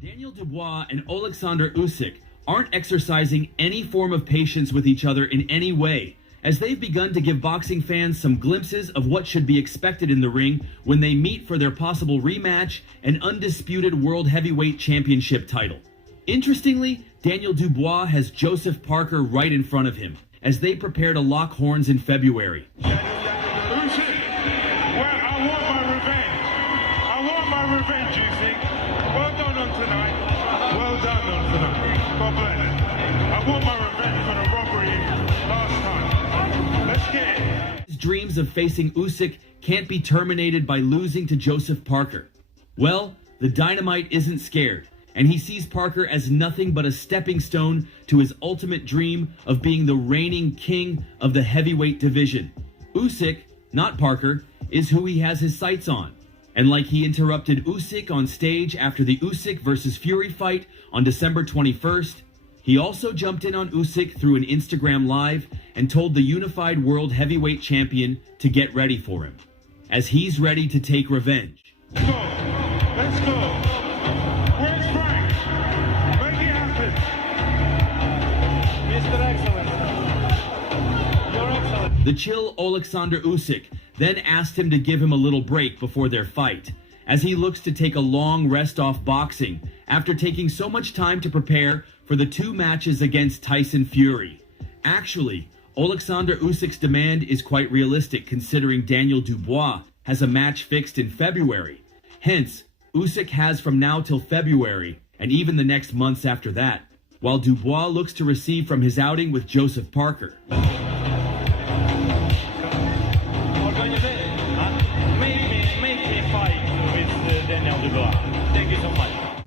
Daniel Dubois and Alexander Usyk aren't exercising any form of patience with each other in any way, as they've begun to give boxing fans some glimpses of what should be expected in the ring when they meet for their possible rematch and undisputed World Heavyweight Championship title. Interestingly, Daniel Dubois has Joseph Parker right in front of him, as they prepare to lock horns in February. His dreams of facing Usyk can't be terminated by losing to Joseph Parker. Well, the Dynamite isn't scared, and he sees Parker as nothing but a stepping stone to his ultimate dream of being the reigning king of the heavyweight division. Usyk, not Parker, is who he has his sights on. And like he interrupted Usyk on stage after the Usyk versus Fury fight on December 21st, he also jumped in on Usyk through an Instagram Live and told the unified world heavyweight champion to get ready for him, as he's ready to take revenge. Let's go. Let's go. Where's Frank? Make it happen. Mr. Excellent. You're excellent. The chill Alexander Usyk then asked him to give him a little break before their fight, as he looks to take a long rest off boxing after taking so much time to prepare for the 2 matches against Tyson Fury. Actually, Alexander Usyk's demand is quite realistic considering Daniel Dubois has a match fixed in February. Hence, Usyk has from now till February, and even the next months after that, while Dubois looks to receive from his outing with Joseph Parker.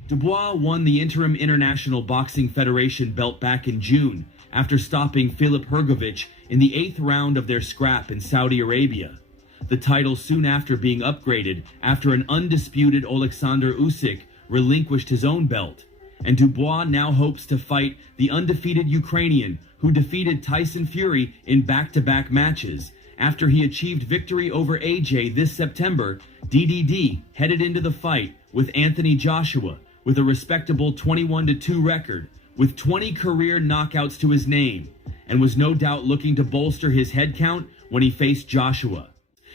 Dubois won the Interim International Boxing Federation belt back in June after stopping Filip Hrgović in the 8th round of their scrap in Saudi Arabia. The title soon after being upgraded after an undisputed Alexander Usyk relinquished his own belt, and Dubois now hopes to fight the undefeated Ukrainian who defeated Tyson Fury in back-to-back matches. After he achieved victory over AJ this September, DDD headed into the fight with Anthony Joshua with a respectable 21-2 record, with 20 career knockouts to his name, and was no doubt looking to bolster his head count when he faced Joshua,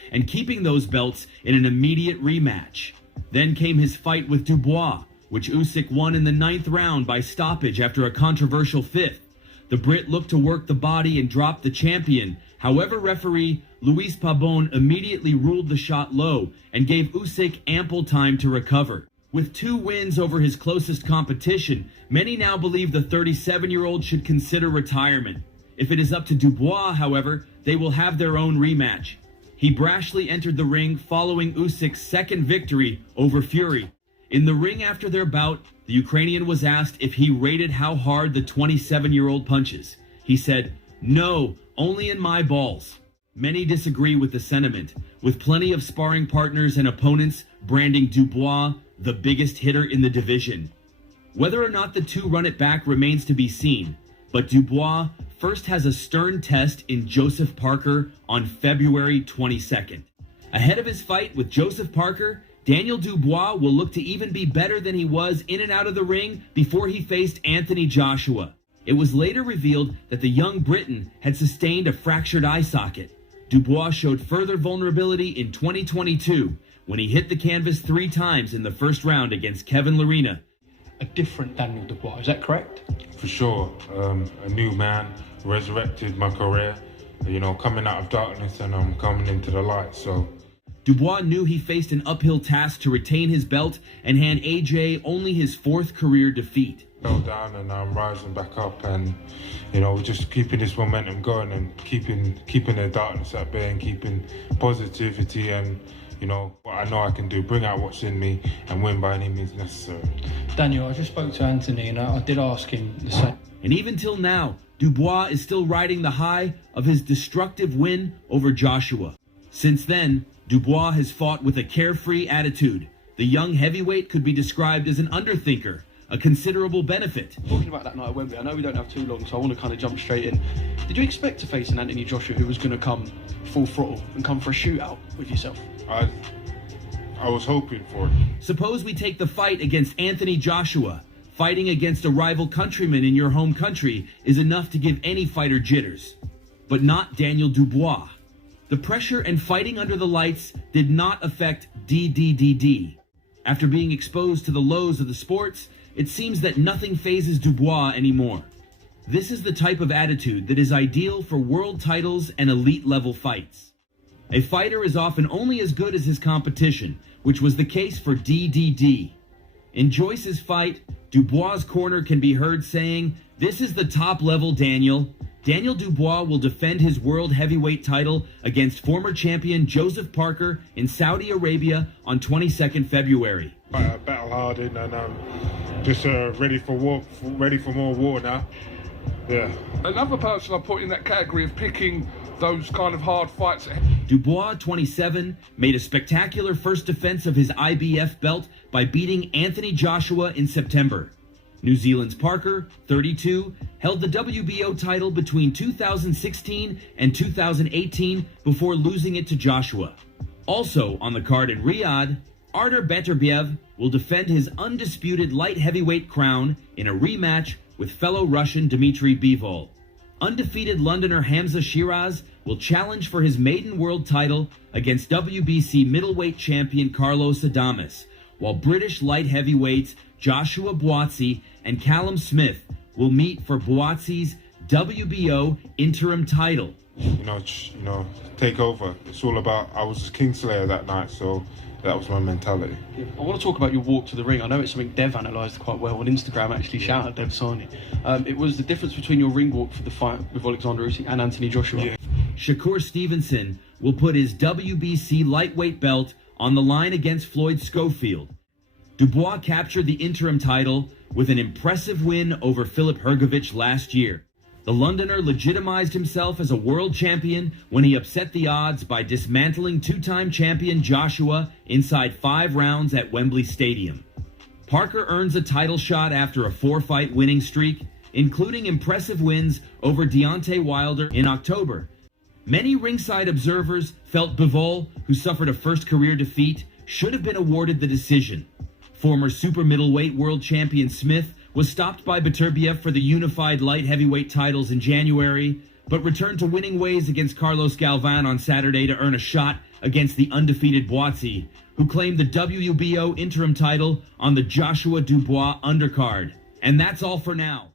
and keeping those belts in an immediate rematch. Then came his fight with Dubois, which Usyk won in the 9th round by stoppage after a controversial 5th. The Brit looked to work the body and drop the champion. However, referee Luis Pabon immediately ruled the shot low and gave Usyk ample time to recover. With 2 wins over his closest competition, many now believe the 37-year-old should consider retirement. If it is up to Dubois, however, they will have their own rematch. He brashly entered the ring following Usyk's 2nd victory over Fury. In the ring after their bout, the Ukrainian was asked if he rated how hard the 27-year-old punches. He said, "No, only in my balls." Many disagree with the sentiment, with plenty of sparring partners and opponents branding Dubois the biggest hitter in the division. Whether or not the 2 run it back remains to be seen, but Dubois first has a stern test in Joseph Parker on February 22nd. Ahead of his fight with Joseph Parker, Daniel Dubois will look to even be better than he was in and out of the ring before he faced Anthony Joshua. It was later revealed that the young Briton had sustained a fractured eye socket. Dubois showed further vulnerability in 2022 when he hit the canvas 3 times in the 1st round against Kevin Lerena. A different Daniel Dubois, is that correct? For sure. A new man, resurrected my career, coming out of darkness and I'm coming into the light, so. Dubois knew he faced an uphill task to retain his belt and hand AJ only his 4th career defeat. Fell down and I'm rising back up, and just keeping this momentum going and keeping the darkness at bay and keeping positivity and what I know I can do, bring out what's in me and win by any means necessary. Daniel, I just spoke to Anthony and I did ask him the same. And even till now, Dubois is still riding the high of his destructive win over Joshua. Since then, Dubois has fought with a carefree attitude. The young heavyweight could be described as an underthinker, a considerable benefit. Talking about that night at Wembley, I know we don't have too long, so I want to kind of jump straight in. Did you expect to face an Anthony Joshua who was going to come full throttle and come for a shootout with yourself? I was hoping for. Suppose we take the fight against Anthony Joshua. Fighting against a rival countryman in your home country is enough to give any fighter jitters. But not Daniel Dubois. The pressure and fighting under the lights did not affect DDDD. After being exposed to the lows of the sports, it seems that nothing phases Dubois anymore. This is the type of attitude that is ideal for world titles and elite-level fights. A fighter is often only as good as his competition, which was the case for DDD. In Joyce's fight, Dubois' corner can be heard saying, "This is the top level, Daniel." Daniel Dubois will defend his world heavyweight title against former champion Joseph Parker in Saudi Arabia on 22nd February. Battle hardened and just ready for war, ready for more war now. Yeah. Another person I put in that category of picking those kind of hard fights. Dubois, 27, made a spectacular first defense of his IBF belt by beating Anthony Joshua in September. New Zealand's Parker, 32, held the WBO title between 2016 and 2018 before losing it to Joshua. Also on the card in Riyadh, Artur Beterbiev will defend his undisputed light heavyweight crown in a rematch with fellow Russian Dmitry Bivol. Undefeated Londoner Hamza Shiraz will challenge for his maiden world title against WBC middleweight champion Carlos Adames, while British light heavyweights Joshua Buatsi and Callum Smith will meet for Buatsi's WBO interim title. You know, take over. It's all about, I was a Kingslayer that night, so that was my mentality. Yeah, I want to talk about your walk to the ring. I know it's something Dev analysed quite well on Instagram, actually. Shout out Dev Sani. It was the difference between your ring walk for the fight with Alexander Usyk and Anthony Joshua. Yeah. Shakur Stevenson will put his WBC lightweight belt on the line against Floyd Schofield. Dubois captured the interim title with an impressive win over Filip Hrgović last year. The Londoner legitimized himself as a world champion when he upset the odds by dismantling two-time champion Joshua inside 5 rounds at Wembley Stadium. Parker earns a title shot after a 4-fight winning streak, including impressive wins over Deontay Wilder in October. Many ringside observers felt Bivol, who suffered a first career defeat, should have been awarded the decision. Former super middleweight world champion Smith was stopped by Beterbiev for the unified light heavyweight titles in January, but returned to winning ways against Carlos Galvan on Saturday to earn a shot against the undefeated Buatsi, who claimed the WBO interim title on the Joshua Dubois undercard. And that's all for now.